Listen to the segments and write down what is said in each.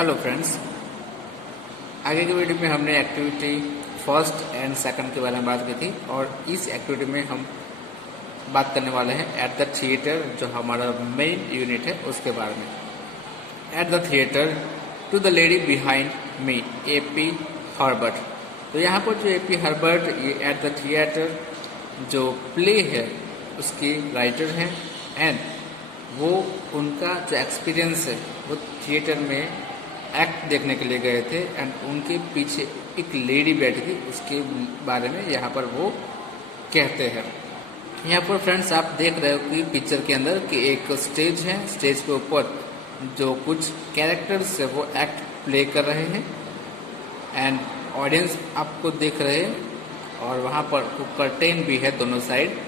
Hello friends, आगे की video में हमने एक्टिविटी फर्स्ट एंड सेकंड के बारे में बात की थी और इस एक्टिविटी में हम बात करने वाले हैं एट द थिएटर, जो हमारा मेन यूनिट है उसके बारे में। At the theatre to the lady behind me, A P. Herbert. तो यहाँ पर जो ए.पी. हर्बर्ट ये एट द थिएटर जो प्ले है उसकी राइटर हैं एंड वो उनका जो एक्सपीरियंस है वो थिएटर में एक्ट देखने के लिए गए थे एंड उनके पीछे एक लेडी बैठी थी, उसके बारे में यहाँ पर वो कहते हैं। यहाँ पर फ्रेंड्स आप देख रहे हो कि पिक्चर के अंदर कि एक स्टेज है, स्टेज के ऊपर जो कुछ कैरेक्टर्स है वो एक्ट प्ले कर रहे हैं एंड ऑडियंस आपको देख रहे हैं और वहाँ पर कर्टेन भी है दोनों साइड।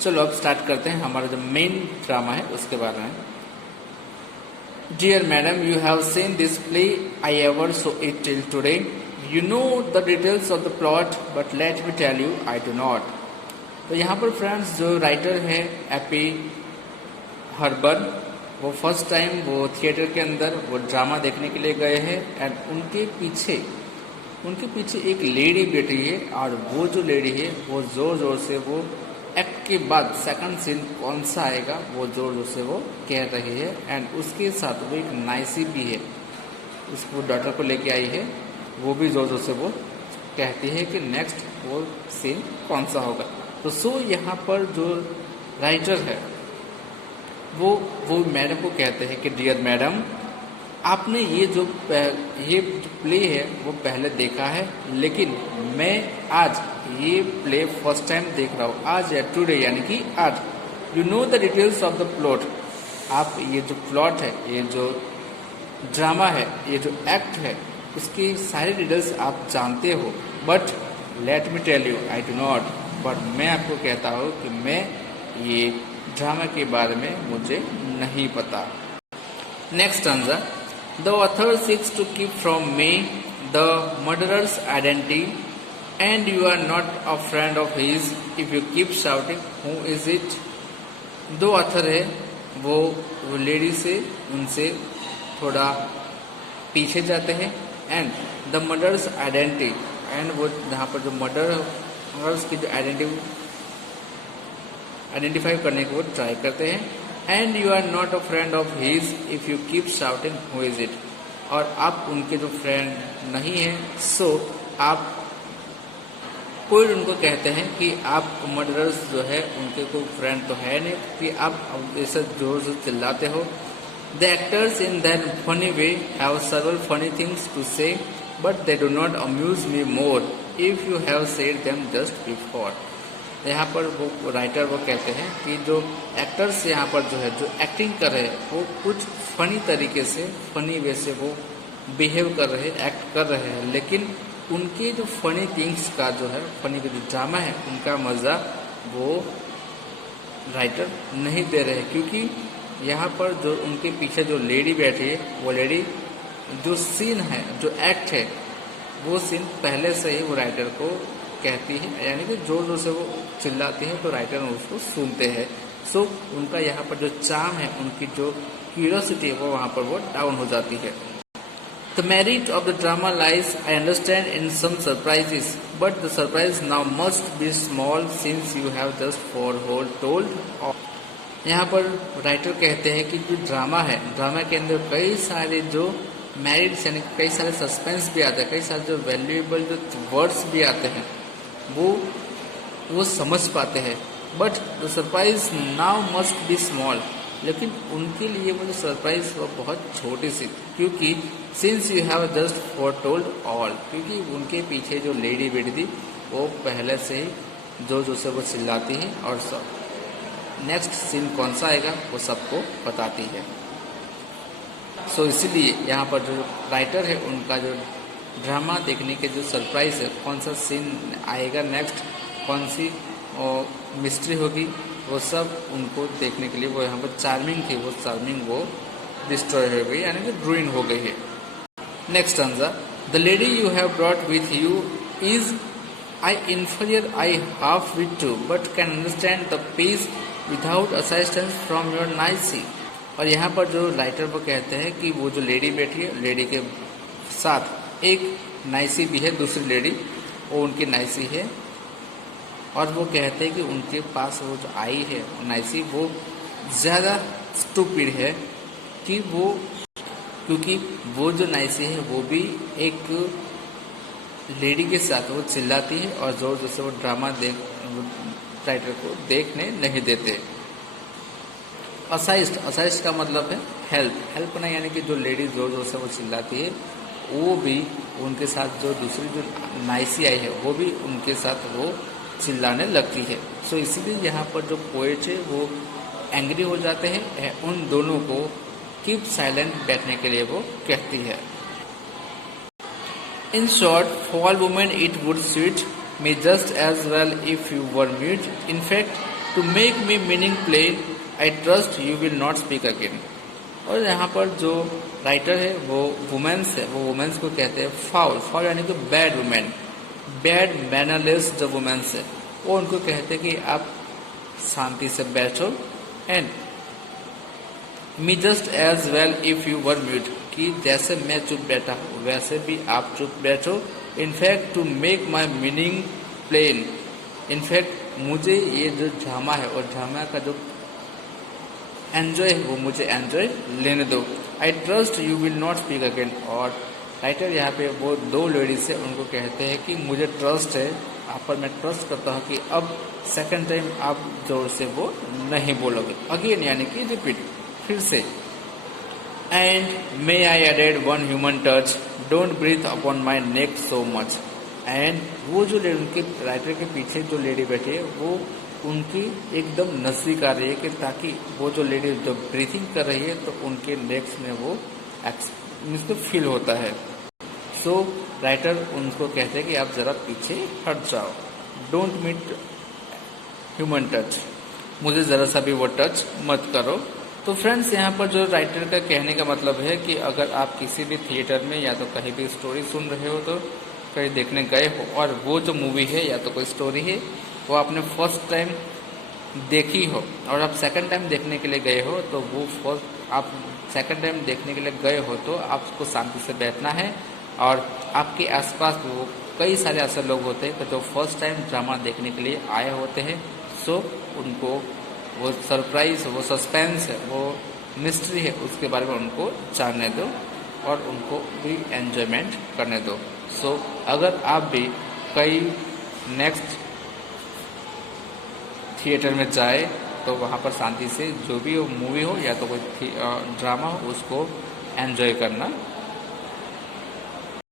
चलो अब स्टार्ट करते हैं हमारा जो मेन ड्रामा है उसके बारे में। Dear madam, you have seen this play. I ever saw it till today. You know the details of the plot, but let me tell you, I do not. तो यहाँ पर फ्रेंड्स जो writer है AP. Herbert, वो first time वो theatre के अंदर वो ड्रामा देखने के लिए गए हैं एंड उनके पीछे एक लेडी बैठी है और वो जो लेडी है वो ज़ोर ज़ोर से वो एक्ट के बाद सेकंड सीन कौन सा आएगा वो जोर जोर से वो कह रही है एंड उसके साथ वो एक नाइसी भी है, उसको डॉटर को लेके आई है, वो भी जोर जोर से वो कहती है कि नेक्स्ट वो सीन कौन सा होगा। तो यहाँ पर जो राइटर है वो मैडम को कहते हैं कि डियर मैडम, आपने ये जो प्ले है वो पहले देखा है, लेकिन मैं आज ये प्ले फर्स्ट टाइम देख रहा हूँ, आज या टुडे यानी कि आज। You know the details of the plot, आप ये जो प्लॉट है, ये जो ड्रामा है, ये जो एक्ट है, उसकी सारी डिटेल्स आप जानते हो, but let me tell you I do not. But मैं आपको कहता हूँ कि मैं ये ड्रामा के बारे में मुझे नहीं पता। Next answer, the author seeks to keep from me the murderer's identity and you are not a friend of his if you keep shouting who is it। दो ऑथर है वो लेडी से उनसे थोड़ा पीछे जाते हैं and the murders identity and वो जहाँ पर जो मर्डर्स की जो आइडेंटिफाई करने को वो ट्राई करते हैं and you are not a friend of his if you keep shouting who is it, और आप उनके जो फ्रेंड नहीं हैं सो आप कोई उनको कहते हैं कि आप मर्डरर्स जो है उनके कोई फ्रेंड तो है नहीं कि आप ऐसे जोर से चिल्लाते हो। The actors in that funny way have several funny things to say but they do not amuse me more if you have said them just before. यहाँ पर वो राइटर वो कहते हैं कि जो एक्टर्स यहाँ पर जो है जो एक्टिंग कर रहे हैं वो कुछ फनी तरीके से, फनी वे से वो बिहेव कर रहे हैं, एक्ट कर रहे हैं, लेकिन उनके जो फनी थिंग्स का जो है, फनी का जो ड्रामा है, उनका मज़ा वो राइटर नहीं दे रहे, क्योंकि यहाँ पर जो उनके पीछे जो लेडी बैठी है वो लेडी जो सीन है, जो एक्ट है, वो सीन पहले से ही वो राइटर को कहती है, यानी कि जोर जोर से वो चिल्लाती है तो राइटर उसको सुनते हैं। सो उनका यहाँ पर जो चार्म है, उनकी जो क्यूरियोसिटी है वो वहाँ पर वो डाउन हो जाती है। The merit of the drama lies, I understand, in some surprises, but the surprise now must be small since you have just told all। यहाँ पर राइटर कहते हैं कि जो ड्रामा है, ड्रामा के अंदर कई सारे जो मेरिट्स यानी कई सारे सस्पेंस भी आते हैं, कई सारे जो वैल्यूएबल जो वर्ड्स भी आते हैं वो समझ पाते हैं, but the surprise now must be small, लेकिन उनके लिए वो जो सरप्राइज वो बहुत छोटी सी, क्योंकि since you have just foretold all, क्योंकि उनके पीछे जो लेडी बैठी थी वो पहले से ही जो से वो चिल्लाती है और सब नेक्स्ट सीन कौन सा आएगा वो सबको बताती है। सो इसीलिए यहाँ पर जो राइटर है उनका जो ड्रामा देखने के जो सरप्राइज है, कौन सा सीन आएगा नेक्स्ट, कौन सी मिस्ट्री होगी, वो सब उनको देखने के लिए वो यहाँ पर चार्मिंग थी, वो चार्मिंग वो डिस्ट्रॉय हो गई, यानी कि ड्रूइन हो गई है। Next answer, the lady you have brought with you is I inferior I half with too, but can understand the piece without assistance from your nicety। और यहाँ पर जो राइटर वो कहते हैं कि वो जो लेडी बैठी है, लेडी के साथ एक नाइसी भी है, दूसरी लेडी, वो उनकी नाइसी है। और वो कहते हैं कि उनके पास वो जो आई है नाइसी, वो ज़्यादा स्टूपिड है कि वो, क्योंकि वो जो नाइसी है वो भी एक लेडी के साथ वो चिल्लाती है और जोर जोर से वो ड्रामा राइटर को देखने नहीं देते। असाइस्ट का मतलब है हेल्प नहीं, यानी कि जो लेडी जोर जोर से वो चिल्लाती है वो भी उनके साथ, जो दूसरी जो नाइसी आई है वो भी उनके साथ वो चिल्लाने लगती है। सो इसीलिए यहाँ पर जो पोएट है वो एंग्री हो जाते हैं, उन दोनों को कीप साइलेंट बैठने के लिए वो कहती है। In short, for all women it would suit me just as well if you were mute. In fact, to make me meaning plain, I trust you will not speak again. और यहाँ पर जो राइटर है वो women's है, वो women's को कहते हैं फाउल यानी कि बैड वुमेन, बैड मैनरलेस जो वुमेन्स है वो उनको कहते हैं कि आप शांति से बैठो। And me just as well if you were mute, कि जैसे मैं चुप बैठा हूँ वैसे भी आप चुप बैठो। In fact to make my meaning plain, in fact मुझे ये जो ड्रामा है और ड्रामा का जो एंजॉय है वो मुझे एंजॉय लेने दो। I trust you will not speak again. और राइटर यहाँ पे वो दो लेडीज है उनको कहते हैं कि मुझे ट्रस्ट है आप पर, मैं ट्रस्ट करता हूँ कि अब सेकंड टाइम आप जोर से वो नहीं बोलोगे। अगेन यानी कि रिपीट, फिर से। And may I added one human touch, don't breathe upon my neck so much. And वो जो उनके राइटर के पीछे जो लेडी बैठी है वो उनकी एकदम नजरी कर रही है कि ताकि वो जो लेडी जो ब्रीथिंग कर रही है तो उनके नेक्स में वो इसको फील होता है। सो राइटर उनको कहते हैं कि आप ज़रा पीछे हट जाओ, डोंट मीट ह्यूमन टच, मुझे ज़रा सा भी वो टच मत करो। तो फ्रेंड्स यहाँ पर जो राइटर का कहने का मतलब है कि अगर आप किसी भी थिएटर में या तो कहीं भी स्टोरी सुन रहे हो, तो कहीं देखने गए हो और वो जो मूवी है या तो कोई स्टोरी है वो आपने फर्स्ट टाइम देखी हो और आप सेकंड टाइम देखने के लिए गए हो, तो वो आप सेकंड टाइम देखने के लिए गए हो तो आपको शांति से बैठना है। और आपके आसपास वो कई सारे ऐसे लोग होते हैं जो फर्स्ट टाइम ड्रामा देखने के लिए आए होते हैं। सो उनको वो सरप्राइज, वो सस्पेंस है, वो मिस्ट्री है, उसके बारे में उनको जानने दो और उनको भी एंजॉयमेंट करने दो। सो अगर आप भी कई नेक्स्ट थिएटर में जाए तो वहाँ पर शांति से जो भी मूवी हो या तो कोई ड्रामा हो उसको एंजॉय करना